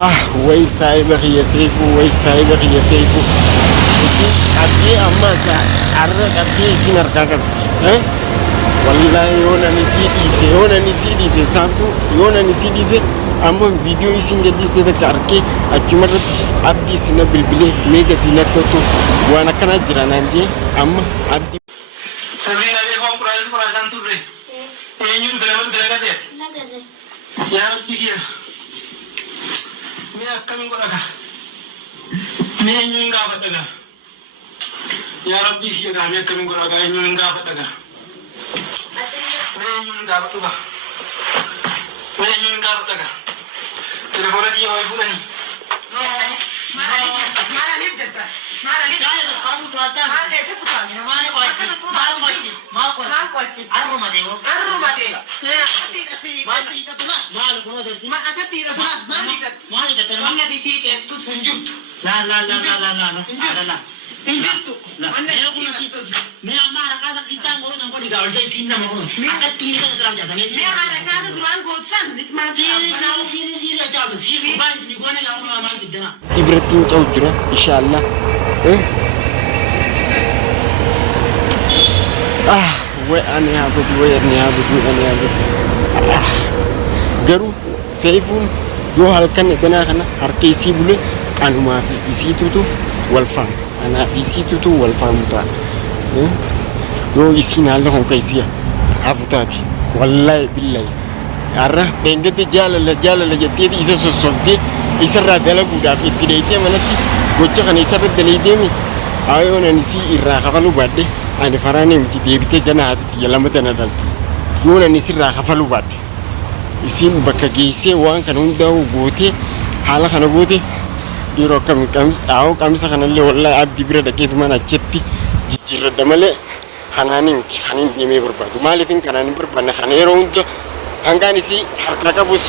وي سايبر يا سيفو وي سايبر يا سيفو يسين أبي أما سا عرق أبي يسين أركاكبت والله يونا نسيدي سي سامتو يونا نسيدي سي أما فيديو يسين جديس تدك أركي أجمرت أبدي سنا بالبلي ميدا في نكتو وأنا كنا جرانا دي أما أبدي سبرينا دي فوق كراس سانتو بري ينيو تلامل تلاقات يا ربي يا ميا كمين كراكا ميا ينيو غافت دغا يا ربي يا ميا كمين كراكا ينيو غافت دغا ميا ينيو غافت دغا ميا ينيو غافت دغا تليفونات يا وي فوراني مالا ليب جدا مالا ليب جاي خربو توالتا مال कैसे पुछा माने कोची माल कोची आरो मदे आती तसी तो तुला माल कोनो दर्शी मा आती तो तुला माली तत मन्ने दी थी तू संजुत ला इंजुत मन्ने मैं हमारा कादा किस्ता को संको दिगावते सीन मो आका तीर का तरफ जा संगे मैं हमारा कादा दुरान गोछन नितमा सीरी जाब सीरी बाइस नि कोने ला माल दिदना إبرتين توجرة إن شاء الله وأنا أعبد قرو سيفون دو هالكن دنا خنا هركيسي بله أنا ما في يسيتوتو والفام أنا في يسيتوتو والفام تا دو يسينا الله هم كيسيا عفتاتي والله بالله أرى بينك جال جتي إذا سوسودي إسرع دلنا بودا في تريتي مناتي قلت خني إسرع دليدي مي أيوة نسي إرّاخفلو بعده أنا فراني متي بيبتة جنا هذي يلا متنا دلتي يونا نسي إرّاخفلو بعده يسيم بكجيسي وان كانون ده وقوتي حالا خنا قوتي يروح كمس خنا اللي والله عبد برا دكيت ما نجتي جيرة دمله خناني متي خنين ديمي برباد مالي فين خناني برباد خنا يروح هنگاني سي حركة كابوس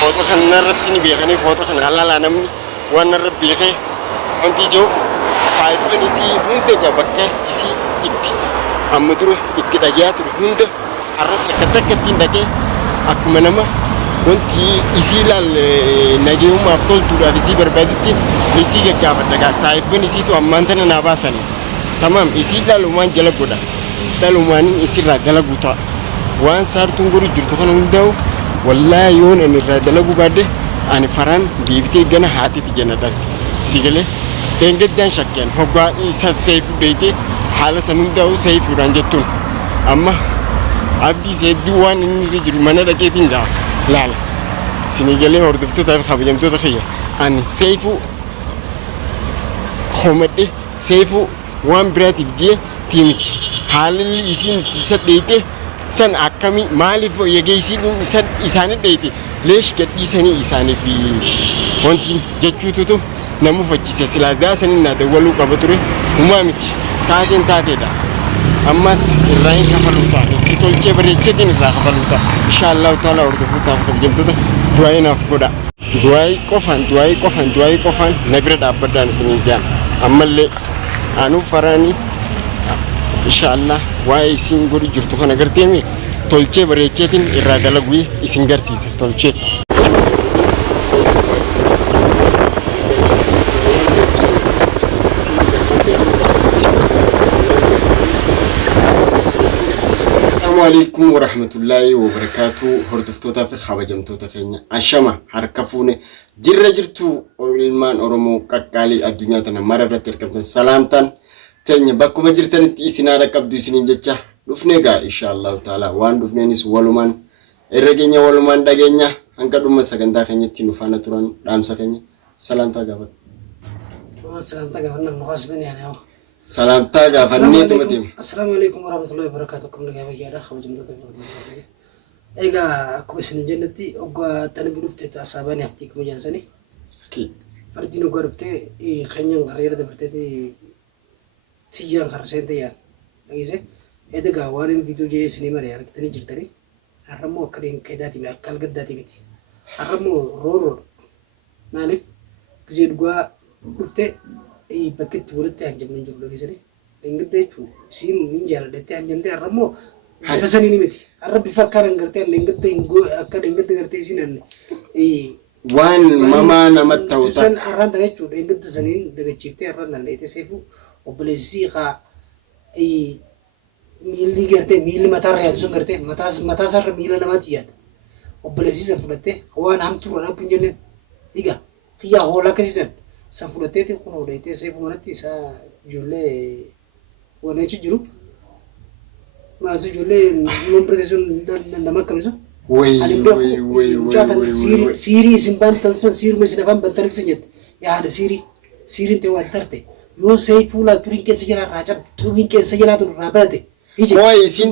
foto kan narratini beekani foto kan halala namni waan narra beeke wanti joof saayibni si hunda jabakka isi itti amma dura itti dhagaa ture hunda harata katakkatiin dhagee akkuma nama wanti isi laal nageeyumaaf toltuudhaaf isi barbaadutti isi gaggaafadha saayibni isiitu ammaan tana naa baasani tamam isi laalumaan jala godha laalumaan isirraa dalagu ta'a waan saartuun guru jirtu kana hundaa'u والله يون إن الرجال أبو بعده أنا فران بيبتي جنا هاتي تجنا دال سيجله بينقد دان شكين هو قا سيف بيتي حاله سنودا أو سيف رانجتون أما عبدي سيدوان إن رجل منا دكتين جا لا سنيجله أردفتو تعرف خبيجم تو تخيل أنا سيفو خمدة سيفو وان براتي بديه تيمتي حال اللي يسين تسد ديته san akkami maaliif yegeeysiin isaanii dheete leesh gadhiisanii isaanii fi wanti jechuutu nama fakkise silaazaa sanin na dawwaluu qaba ture humaa miti taateen taateedha ammas irraa hin kafaluuta si tolchee bareecheetiin irraa kafaluuta inshaallahu taala hordofuutaaf kabajamtoota du'aayi naaf godha du'aayi qofaan na bira dhaabbadhaan isiniin jaan ammallee anuu faraanii inshaallah waa'ee isin godhu jirtu kana garteemi tolchee bareecheetiin irraa dalaguu isin garsiisa tolchee Assalamualaikum warahmatullahi wabarakatuh hordoftoota fi kabajamtoota keenya ashama harka fuune jirra jirtu ilmaan oromoo qaqqaalii addunyaa tana mara irratti argamtan salaamtaan tenya bakkuma jirtanitti isinaa dhaqqabdu isiniin jecha dhufnee gaa inshallah taala waan dhufneenis walumaan irrageenya walumaan dhageenya hanga dhuma sagantaa keenyatti nu faana turan dhaamsa keenya salaamtaa gaafadhu salaamtaa gaafannee tumateem assalamu alaykum warahmatullahi wabarakatuh kum nagaa wayyaadha kabajamtoota egaa akkuma isin jennatti oggaa tan dhufte taasabani haftii kuma jaansani fardin oggaa dhufte keenyan qarreera dabartee tiyyan kharsente yan ayise edaga waan video jee sinema re arktani jirtani aramo akadin keedati me akal gaddati biti aramo roro nalif gizedwa dufte bakit wurte anjam njur do gisani dengde chu sin ninjal dete anjamde aramo fasani ni biti arab fakkar ngarte lengde ngo akad ngde garte sinan waan mamaa namatti ta'u san arraan tan jechuudha eegatti saniin dagachiiftee arraan tan dheete seefu obboleessii kaa miilli gartee miilli mataarra yaadu sun gartee mataasarra miila namaatti yaada obboleessii san fudhattee waan hamtuudha dhabbu hin jenneen higa xiyyaa hoolaa akkasiisan san fudhatteeti kun hodheetee seefu manatti isaa ijoollee waan jechu jiru maasu ijoollee nombirte sun nama akkamisu Siri isin bantan san siri mesin afan bantan isin jet ya ada sirin te waan tarte yoo seefuula turin keessa jira raajab turin keessa jira tun raabate Boy isin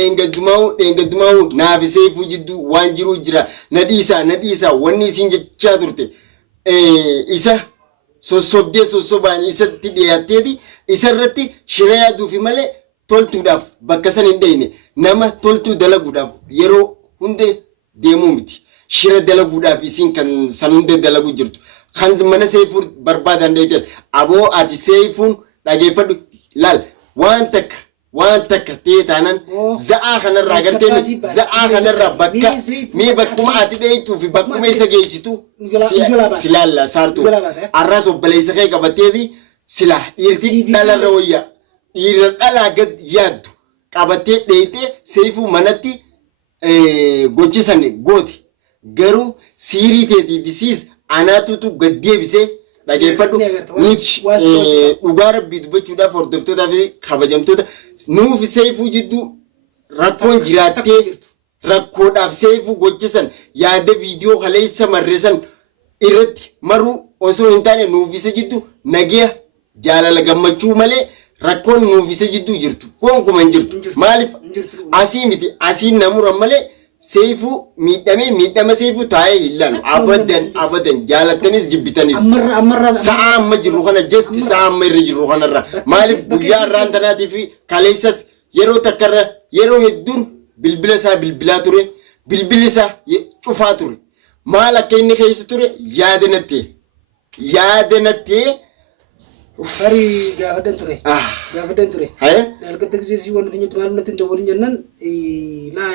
deengaddumaa'u naaf seefuu jidduu waan jiru jira nadhiisa wanni isin jechaa turte isa sossobaan isatti dhiyaatteeti isarratti shira yaaduufi malee toltuudhaaf bakka san hin dheyne nama toltuu dalaguudhaaf yeroo hunde deemuu miti shira dalaguudhaaf isin kan san hunde dalagu jirtu kan mana seefuu barbaadan dheetes aboo ati seefuun dhageeffadhu laal waan takka ta'e taanan za'aa kanarraa galtee za'aa kanarraa bakka mee bakkuma ati dheeytuu fi bakkuma isa geessitu silaalla saartu arraas obboleessa kee qabatteeti silaa dhiirti dhalarra wayyaa dhiira dhalaa gad yaaddu qabattee dheeytee seefuu manatti gochisan goote garuu siirii teetiifisiis anaatutu gad deebisee dhageeffadhu nuti dhugaa rabbii dubbachuudhaaf hordoftootaa fi kabajamtoota nuufi seefuu jidduu rakkoon jiraattee rakkoodhaaf seefuu gochisan yaada viidiyoo kaleessa marreessan irratti maruu osoo hin taane nuufisa jidduu nagaya jaalala gammachuu malee rakkoon nuufisa jidduu jirtu gonkumaa hin jirtu maaliif asii miti asii namuran malee seefuu miidhama seefuu taa'ee ilaalu abadan jaalattanis jibbitanis sa'a amma jirru kana jesti sa'a amma irra jirru kanarra maaliif guyyaa irraan tanaatii fi kaleessas yeroo takkarra yeroo hedduun bilbila isaa bilbilaa ture bilbilli isaa cufaa ture maal akka inni keessa ture yaadanattee Hari gaafadhan ture. Gaafadhan ture. Dalgatti gisii wanti nyaataa maal natti hin waliin jennan laa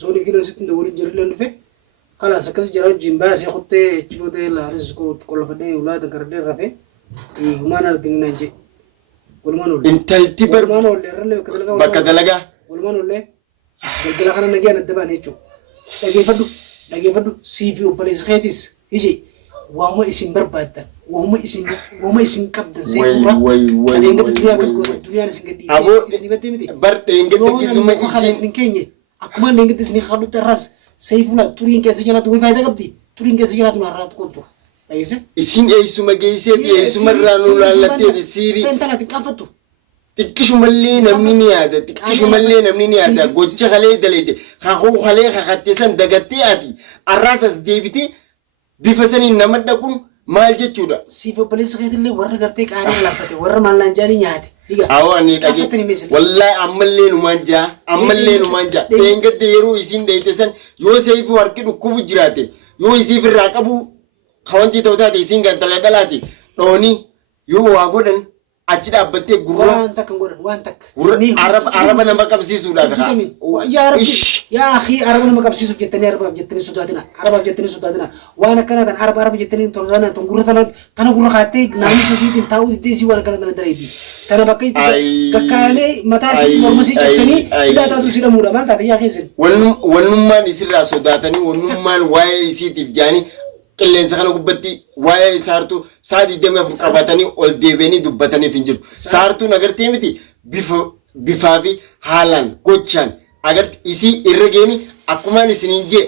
sooni kilo sitti waliin jiru lan dhufe kalaas akkas jira wajjin baasee kuttee chibootee laaris qollafadhee ulaata gardee rafee humaan arginu naan jee walumaan oolle. Intalti bar walumaan oolle bakka dalagaa. Walumaan oolle galgala kana nagaan adda baane jechuudha. Dhageeffadhu siifi obboleessa keetis hiji waama isin barbaaddan. وهم اسم كابتن سيفورا كان ينقطع الدنيا كسكور الدنيا نسنقدي أبو برد ينقطع كيسما خلاص نكيني أكما ننقطع سني خالو تراس سيفورا تورين كيسي جلات وي فايدة قبدي تورين كيسي جلات نارات كونتو أيسه إسين أيسما جيسيت أيسما رانو لالتي سيري سنتنا تكافتو تكشو ملي نمني هذا تكشو ملي نمني هذا قوتش خليه دليل خاخو خليه خاتيسن دقتي هذه الراسس ديبتي بفسني نمد دكون maal jechuudha siif obboleessa keetillee warra gartee qaanii laaffate warra maallaan jaanii nyaate awwaani dhagee wallahi ammallee numaan jaa dheengadde yeroo isiin dheeyte san yoo seefu harki dhukkubu jiraate yoo isiif irraa qabu kawantii ta'u taate isiin gantala dhalaate dhoonii yoo waa godhan achi dhaabbattee gurra waan takka araba nama qabsiisuudhaaf yaa akhi araba nama qabsiisuuf jettanii arabaaf jettanii sodaatina waan akkana tan araba jettanii tolzana ton gurra tana gurra kaattee naamusa siitiin taa'uu diddee sii waan akkana tana dalayti tana bakka itti kakkaayanii mataa sii morma sii cabsanii hidhaa taatu sii dhamuudha maal taate yaa keessan wannummaan isirraa sodaatanii wannummaan waa'ee isiitiif jaanii qilleensa kana gubbatti waa'ee saartuu saa 24 qabatanii ol deebi'anii dubbataniif hin jiru. Saartuun agartee miti bifaa fi haalaan gochaan agartee isii irra geeni akkumaan isiniin jee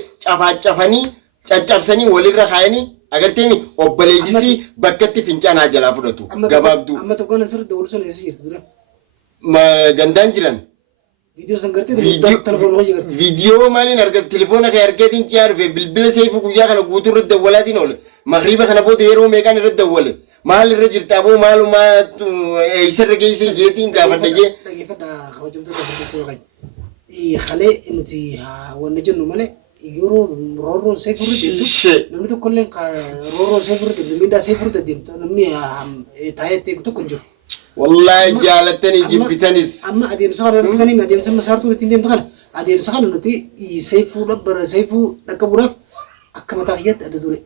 cafanii caccabsanii walirra kaayanii agartee miti obboleessisii bakkatti fincaanaa jalaa fudhatu gabaabduu. Amma tokkoon asirratti wal eessa jirtu dura? Gandaan jiran. Video sangartee telefoon hojii gartee. Video maaliin argate telefoona kee argatiin ciyaa dhufe bilbila seefu guyyaa kana guutuu irratti dawwalaatiin oole. Magriba kana booda yeroo meeqaan irratti dawwale. Maal irra jirta aboo maalumaa isarra geessee jeetiin gaafadha jee. Dhageeffadha kabajamtoota gurguddoo kan. Halee nuti wanna jennu malee yeroo roorroon seefurri deemtu namni tokkollee roorroon seefurri deemtu miidhaa seefurri deemtu namni taa'ee ta'e tokko hin jiru. والله جالتني جبتنيس أما أديم سخر نتكلم أديم سما سارتو نتندم تكلم أديم سخر نتي سيفو رب سيفو ركبورف أكما تغييت أدوري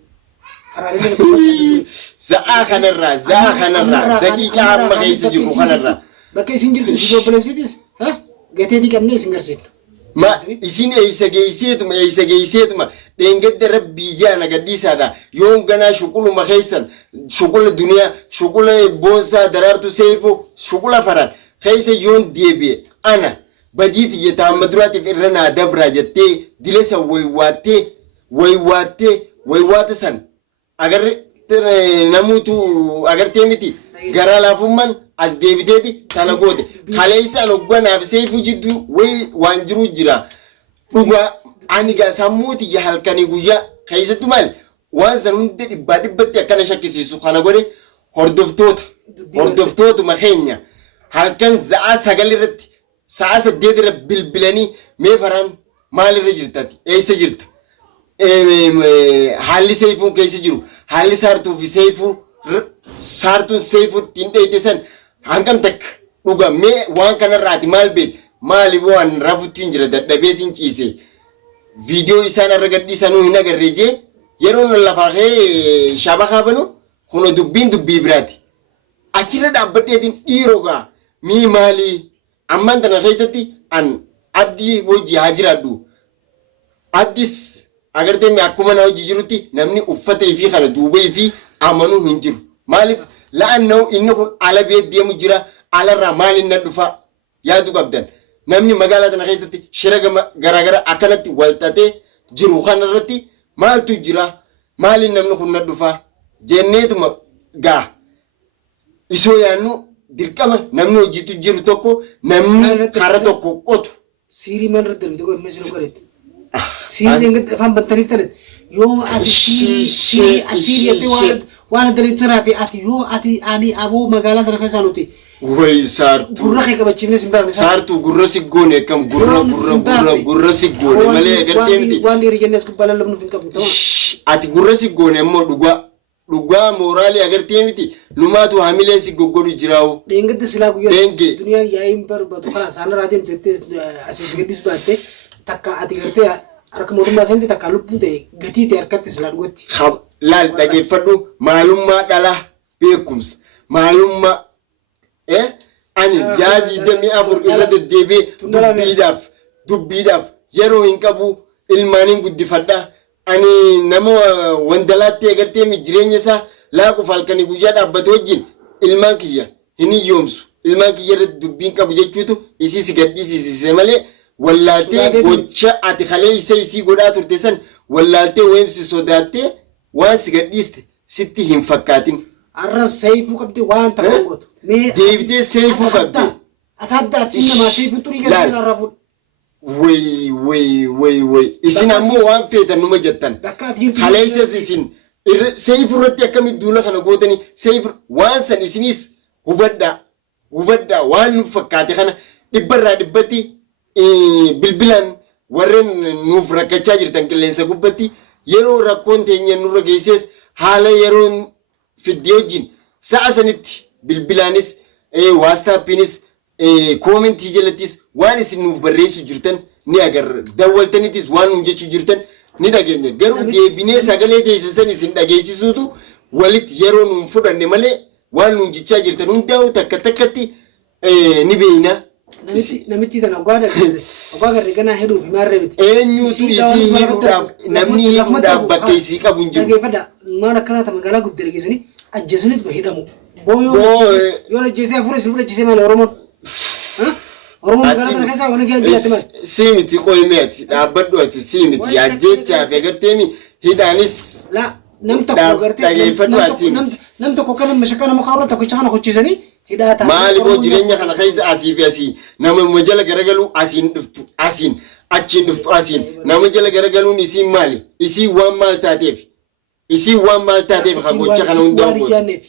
فرارين أدوري زعا خنرا دقيقة عم غيس جرو خنرا بكي سنجر تسيبو بلسيتس ها قتي دي كم نيس نغرسين ما isin eeysa geeyseetuma dheengadda rabbii jaana gadhiisaadha yoon ganaa shuquluma keeysan shuqula duniyaa shuqula boonsaa daraartu seefu shuqula faran keeysa yoon deebi'e ana badiiti jetaa maduraatiif irra naa dabraa jettee dilesa waywaate san agarre namuutu agartee miti garaa laafummaan as deebiteeti tana goote kaleessaan hogganaaf seefu jidduu waan jiru jira dhugaa ani gaa sammuuti ya halkanii guyyaa keessattu maal waan san hundi dhibbatti akkana shakkisiisu kana godhe hordoftootuma keenya halkan sa'a 9 irratti sa'a 8 irra bilbilanii mee faraan maalirra jirtati eessa jirta haalli seefuun keessa jiru haalli saartuu fi saartuun seefuutti hin dheeyte san hangam takka dhuga mee waan kanarraati maal beet maali waan rafuttiin jira dadhabeetiin ciise viidiyoo isaan irra gadhiisanuu hin agarree jee yeroon lafaa kee shabakaa banu kuno dubbiin dubbii biraati achirra dhaabbadheetiin dhiirogaa mii maalii ammaan tana keessatti an abdii hojii haa jiraadhu abdis agartee mee akkuma na hojii jirutti namni uffatee fi kana duubee fi amanuu hin jiru maaliif la'annoo inni kun ala beet deemu jira alarraa maaliin na dhufa yaadu qabdan namni magaalaa tana keessatti shira garaagara akkanatti walxatee jiru kanarratti maaltu jira maaliin namni kun na dhufa jenneetuma gaa isoo yaannu dirqama namni hojiitu jiru tokko namni kara tokko qotu siirii manirra darbite godhe meeshaa godhetti siirii engatti afaan bantaniif tanet yoo ati siirii jettee waan daliitu raafi ati yoo ati ani aboo magaalaa tana keessaa nuti way saartu gurra kee qabachiifne simbaafne saartu gurra siggoone akkam gurra siggoone malee agartee miti waan dhiirri jennes kubbaala lamnuuf hin qabnu ta'u ati gurra siggoone immoo dhugaa mooraalii agartee miti numaatu hamilee si goggodu jiraawu dheengadda silaa guyyaa duniyaan yaa'iin barbatu kana isaan irraa deemte jettee asiis gaddis baatte takka ati gartee harka mootummaa seente takka lubbuun ta'e gatii ta'e harkatti silaa dhugatti laal dhageeffadhu maalummaa dhala beekumsa maalummaa ani jaabii damee afur irra deddeebi'ee dubbiidhaaf yeroo hin qabu ilmaaniin guddifadha ani nama wandalaatti agartee jireenya isaa laaquuf halkanii guyyaa dhaabbatu wajjin ilmaan kiyya hin hiyyoomsu ilmaan kiyya irratti dubbiin qabu jechuutu isii si gadhiisise malee wallaaltee gocha ati kalee isii godhaa turte san wallaaltee weemsi sodaattee waan si gadhiiste sitti hin fakkaatin. Arra seefuu qabdi waan takka gootu. Deebitee seefuu qabdi. Atadda ati nama seefuu turii galatti narraa fuudhu. Way isin ammoo waan feetan numa jettan. Kaleessas isin seefuu irratti akkamitti duula kana gootanii seefuu waan san isinis hubadhaa waan nuuf fakkaate kana dhibbarraa dhibbatti bilbilaan warreen nuuf rakkachaa jirtan qilleensa gubbatti yeroo rakkoon teenya nurra geesses haala yeroon fiddee wajjin sa'a sanitti bilbilaanis waastaappiinis koomentii jalattis waan isin nuuf barreessu jirtan ni agarra dawwaltanittis waan nuun jechuu jirtan ni dhageenya garuu deebinee sagalee teessisan isin dhageessisuutu walitti yeroo nuun fudhanne malee waan nuun jechaa jirtan hundaa'u takka takkatti ni beeyna. Namitti tan ogaa garee ganaa hedduuf himaarree miti. Eenyuutu isii hidhuudhaaf namni hidhuudhaaf bakka isii qabu hin jiru. Dhageeffadha maal akkanaa magaalaa guddee geessanii ajjeesaniitu hidhamu. Yoo ajjeesee hafuura isin fudha ajjeesee maali Oromoon? Oromoon magaalaa kana keessaa wani gaan jiraate maali? Siimiti qoyimee ati dhaabbadhu ati siimiti ajjeechaa fi agarteemi hidhaanis. Nam tokko gartee nam tokko kan mashakkaa nama kaawwatu tokkicha kana hojjeesanii hidhaata. Maali boo jireenya kana keessa asii fi asii nama jala garagalu asiin dhuftu asiin achiin dhuftu asiin nama jala garagaluun isiin maali isiin waan maal taateef kan gocha kana hundaa godhu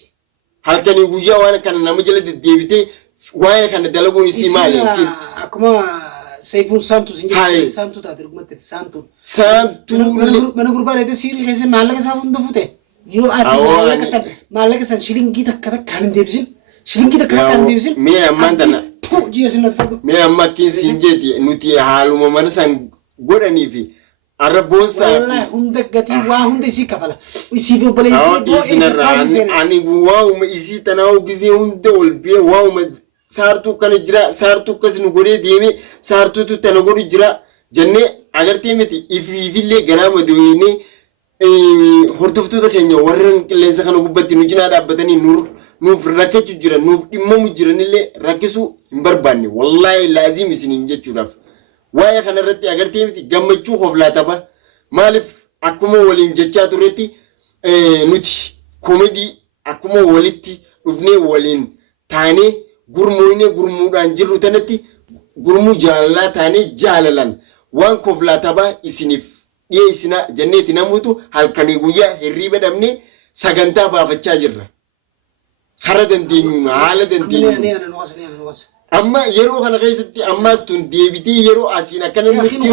halkanii guyyaa waan kana nama jala deddeebitee waa'ee kana dalaguun isii maali akkuma seefuun saamtu sinjee saamtu taate dhugumatti saamtuu mana gurbaa dheedee siirii keessa maallaqa isaa hunda fute yoo ati maallaqa san shilingii takka takkaan hin deebisin shilingii takka takkaan hin deebisin mee ammaan tana ji'a sin natti fadhu mee amma akkiin siin jeeti nuti haaluma mana san godhanii fi arraboonsaa والله هندك قتي وهند سي كفلا ويسيفو بليسي ani waa'uma isii tanaa gisee hunda ol bee waa'uma saartuu kana jira saartuu akkas nu godhee deeme saartuutu tana godhu jira jennee agartee miti ifiifillee garaa madooyinee hordoftoota keenya warreen qilleensa kana gubbatti nu cinaa dhaabbatanii nuuf rakkachu jira nuuf dhimmamu jiranillee rakkisuu hin barbaanne wallaahi laazim isiniin jechuudhaaf waa'ee kanarratti agartee miti gammachuu hoflaataba maaliif akkuma waliin jechaa turretti nuti koomedii akkuma walitti dhufnee waliin taanee gurmuudhaan jirru tanatti gurmuu jaalalaa taanee jaalalan waan hoflaatabaa isiniif dhiyeessina jenneeti namuutu halkanii guyyaa hirriiba dhabnee sagantaa baafachaa jirra. Hara dandeenyuun haala dandeenyuun. Amma yeroo kana keessatti ammaas tun deebitii yeroo asiin akkana nutti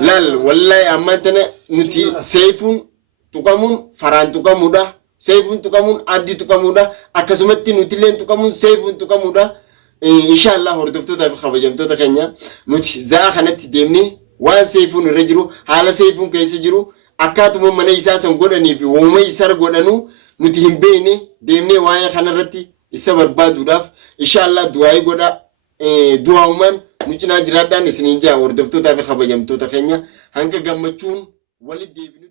laal wallahi amma tana nuti seefuun tuqamuun faraan tuqamuudha seefuun tuqamuun addi tuqamuudha akkasumatti nutilleen tuqamuun seefuun tuqamuudha inshallah hordoftoota fi kabajamtoota keenya nuti zaa kanatti deemnee waan seefuun irra jiru haala seefuun keessa jiru akkaatuma mana isaa san godhanii fi uumama isaa godhanuu nuti hin beekne deemnee waa'ee kanarratti isa barbaaduudhaaf inshallah du'aa godha du'aaumaan nu cinaa jiraadhaan isiniin jaa hordoftoota fi kabajamtoota keenya hanga gammachuun walitti deebinu